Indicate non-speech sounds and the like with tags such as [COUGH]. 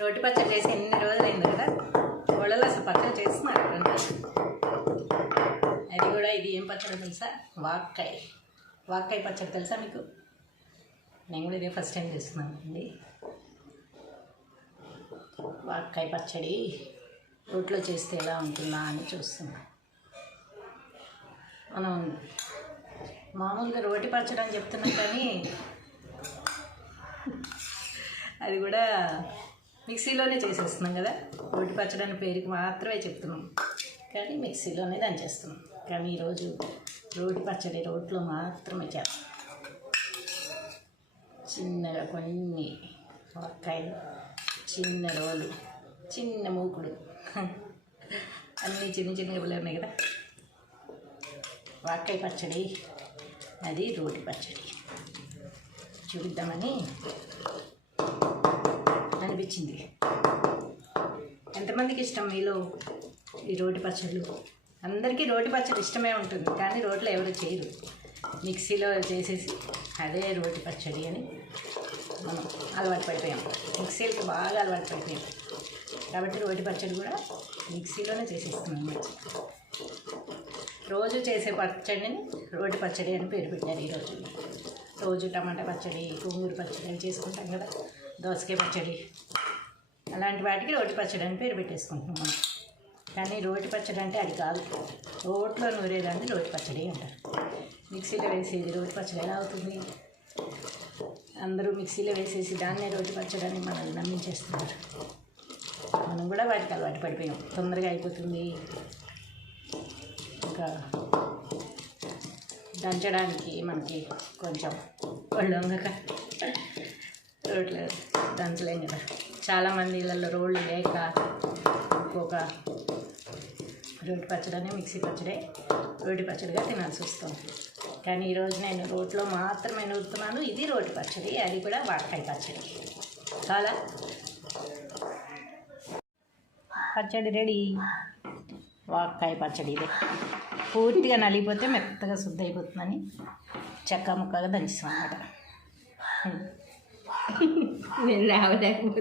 రోటి పచ్చడి చేసి ఎన్ని రోజులు కదా. వాళ్ళలో అసలు పచ్చడి చేస్తున్నారు అది కూడా ఇది ఏం పచ్చడి తెలుసా? వాక్కాయ. వాక్కాయ పచ్చడి తెలుసా మీకు? నేను కూడా ఇదే ఫస్ట్ టైం చేస్తున్నాను అండి వాక్కాయ పచ్చడి రోట్లో చేస్తే ఎలా ఉంటుందా అని చూస్తున్నా. మనం మామూలుగా రోటి పచ్చడి అని చెప్తున్నాం కానీ అది కూడా మిక్సీలోనే చేసేస్తున్నాం కదా. రోటి పచ్చడి అనే పేరుకి మాత్రమే చెప్తున్నాం. కానీ మిక్సీలోనే దంచేస్తున్నాం. కానీ ఈరోజు రోటి పచ్చడి రోట్లో మాత్రమే చేస్తాం. చిన్నగా కొన్ని వంకాయలు చిన్న రోలు చిన్న మూకుడు. అన్నీ చిన్న చిన్నగా పిల్లలు ఉన్నాయి కదా. వాకాయ పచ్చడి అది రోటి పచ్చడి. చూపిద్దామని అనిపించింది. ఎంతమందికి ఇష్టం మీలో ఈ రోటి పచ్చళ్ళు? అందరికీ రోటి పచ్చడి ఇష్టమే ఉంటుంది కానీ రోట్లో ఎవరు చేయరు. మిక్సీలో చేసేసి అదే రోటి పచ్చడి అని మనం అలవాటు పడిపోయాం. మిక్సీలకి బాగా అలవాటు పడిపోయాం. కాబట్టి రోటి పచ్చడి కూడా మిక్సీలోనే చేసేస్తున్నాం రోజు చేసే పచ్చడిని రోటి పచ్చడి అని పేరు పెట్టారు ఈరోజు రోజు టమాటా పచ్చడి గోంగూర పచ్చడి అని చేసుకుంటాం కదా. దోసకాయ పచ్చడి. అలాంటి వాటికి రోటి పచ్చడి అని పేరు పెట్టేసుకుంటున్నాం మనం. కానీ రోటి పచ్చడి అంటే అది కాదు. రోట్లో నూరేదాన్ని రోటి పచ్చడి అంటారు. మిక్సీలో వేసేది రోటి పచ్చడి ఎలా అవుతుంది? అందరూ మిక్సీలో వేసేసి దాన్నే రోటి పచ్చడి అని మనల్ని నమ్మించేస్తున్నారు. మనం కూడా వాటికి అలవాటు పడిపోయాం. తొందరగా అయిపోతుంది. ఇంకా దంచడానికి మనకి కొంచెం ఒళ్ళొంగక రోడ్లు దంచలేం కదా చాలామంది ఇళ్ళల్లో రోళ్ళు లేక ఇంకొక రోటి పచ్చడనే మిక్సీ పచ్చడే రోటి పచ్చడిగా తినాల్సి వస్తుంది. కానీ ఈరోజు నేను రోట్లో మాత్రమే నూరుతున్నాను. ఇది రోటి పచ్చడి అది కూడా వాకాయ పచ్చడి. చాలా పచ్చడి రెడీ. వాక్కాయ పచ్చడి ఇదే. పూర్తిగా నలిగిపోతే మెత్తగా శుద్ధ అయిపోతుందని చెక్క ముక్కగా దంచుతాం అన్నమాట. [LAUGHS] నేను రావలేకపోతే